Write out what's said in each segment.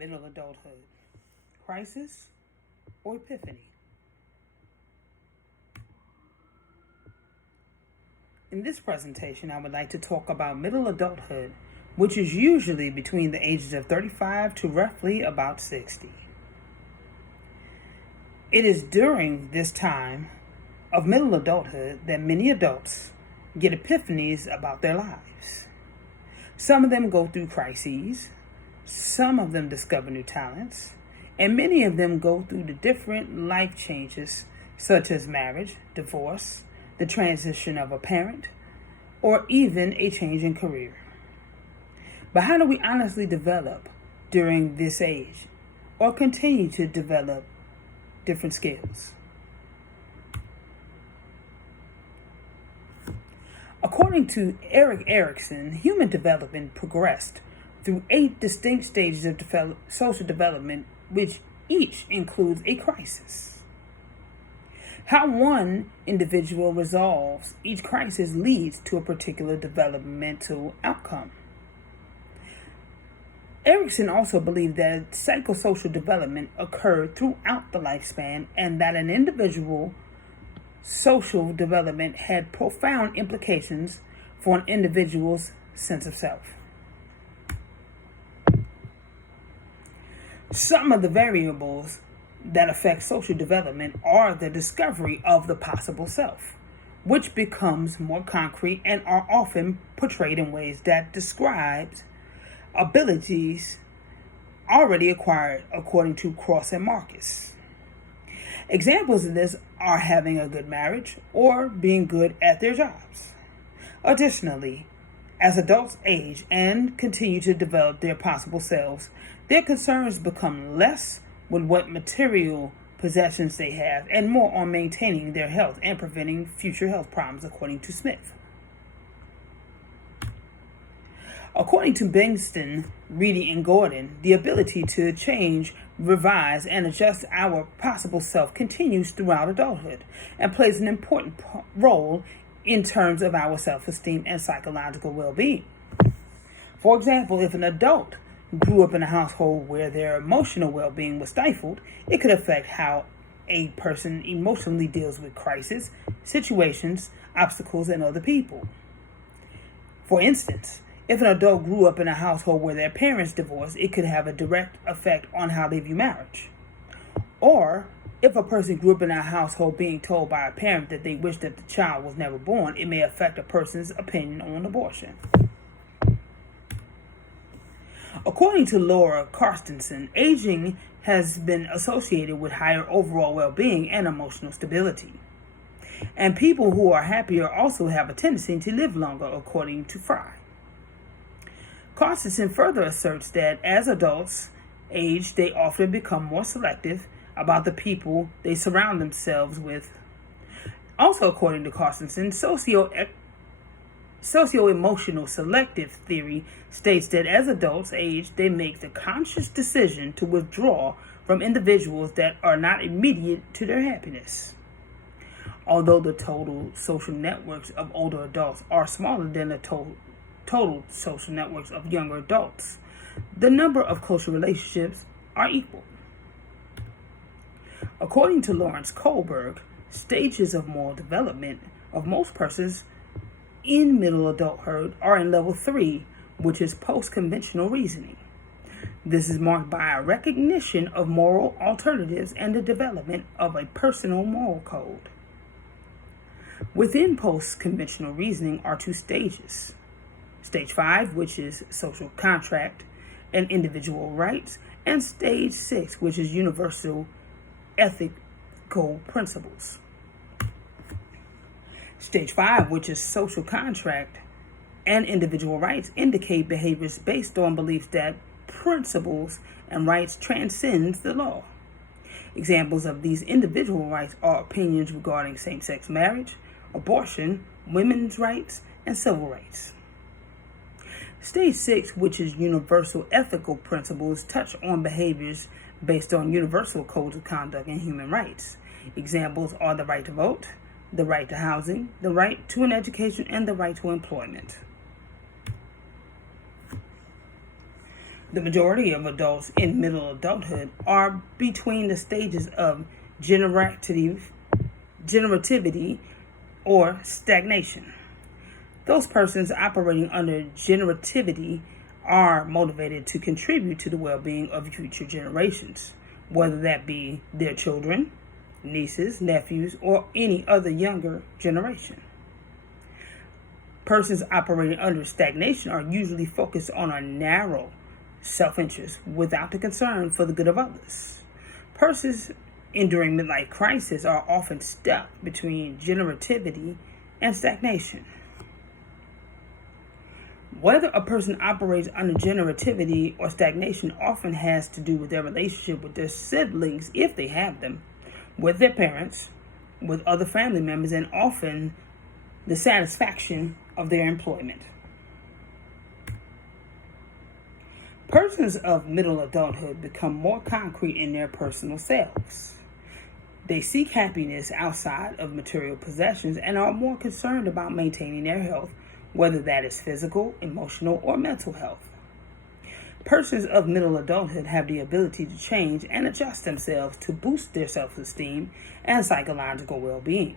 middle adulthood, crisis or epiphany. In this presentation, I would like to talk about middle adulthood, which is usually between the ages of 35 to roughly about 60. It is during this time of middle adulthood that many adults get epiphanies about their lives. Some of them go through crises, some of them discover new talents, and many of them go through the different life changes such as marriage, divorce, the transition of a parent, or even a change in career. But how do we honestly develop during this age or continue to develop different skills? According to Erik Erikson, human development progressed through 8 distinct stages of social development, which each includes a crisis. How one individual resolves each crisis leads to a particular developmental outcome. Erikson also believed that psychosocial development occurred throughout the lifespan and that an individual's social development had profound implications for an individual's sense of self. Some of the variables that affect social development are the discovery of the possible self, which becomes more concrete and are often portrayed in ways that describes abilities already acquired, according to Cross and Marcus. Examples of this are having a good marriage or being good at their jobs. Additionally, as adults age and continue to develop their possible selves, their concerns become less with what material possessions they have and more on maintaining their health and preventing future health problems, according to Smith. According to Bengston, Reedy, and Gordon, the ability to change, revise, and adjust our possible self continues throughout adulthood and plays an important role in terms of our self-esteem and psychological well-being. For example, if an adult grew up in a household where their emotional well-being was stifled, it could affect how a person emotionally deals with crises, situations, obstacles, and other people. For instance, if an adult grew up in a household where their parents divorced, it could have a direct effect on how they view marriage. Or, if a person grew up in a household being told by a parent that they wish that the child was never born, it may affect a person's opinion on abortion. According to Laura Carstensen, aging has been associated with higher overall well-being and emotional stability. And people who are happier also have a tendency to live longer, according to Fry. Carstensen further asserts that as adults age, they often become more selective about the people they surround themselves with. Also, according to Carstensen, socio-emotional selective theory states that as adults age, they make the conscious decision to withdraw from individuals that are not immediate to their happiness. Although the total social networks of older adults are smaller than the total social networks of younger adults, the number of close relationships are equal. According to Lawrence Kohlberg, stages of moral development of most persons in middle adulthood are in level 3, which is post-conventional reasoning. This is marked by a recognition of moral alternatives and the development of a personal moral code. Within post-conventional reasoning are 2 stages. Stage 5, which is social contract and individual rights, and Stage 6, which is universal ethical principles. Stage 5, which is social contract and individual rights, indicate behaviors based on beliefs that principles and rights transcend the law. Examples of these individual rights are opinions regarding same-sex marriage, abortion, women's rights, and civil rights. Stage 6, which is universal ethical principles, touch on behaviors based on universal codes of conduct and human rights. Examples are the right to vote, the right to housing, the right to an education, and the right to employment. The majority of adults in middle adulthood are between the stages of generativity or stagnation. Those persons operating under generativity are motivated to contribute to the well-being of future generations, whether that be their children, nieces, nephews, or any other younger generation. Persons operating under stagnation are usually focused on a narrow self-interest without the concern for the good of others. Persons enduring midlife crisis are often stuck between generativity and stagnation. Whether a person operates under generativity or stagnation often has to do with their relationship with their siblings, if they have them, with their parents, with other family members, and often the satisfaction of their employment. Persons of middle adulthood become more concrete in their personal selves. They seek happiness outside of material possessions and are more concerned about maintaining their health, whether that is physical, emotional, or mental health. Persons of middle adulthood have the ability to change and adjust themselves to boost their self-esteem and psychological well-being.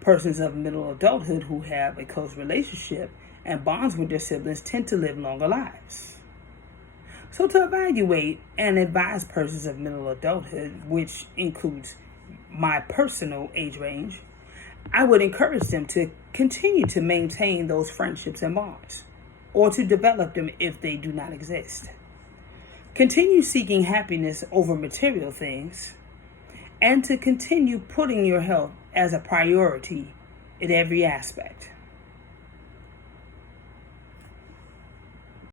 Persons of middle adulthood who have a close relationship and bonds with their siblings tend to live longer lives. So to evaluate and advise persons of middle adulthood, which includes my personal age range, I would encourage them to continue to maintain those friendships and bonds, or to develop them if they do not exist. Continue seeking happiness over material things, and to continue putting your health as a priority in every aspect.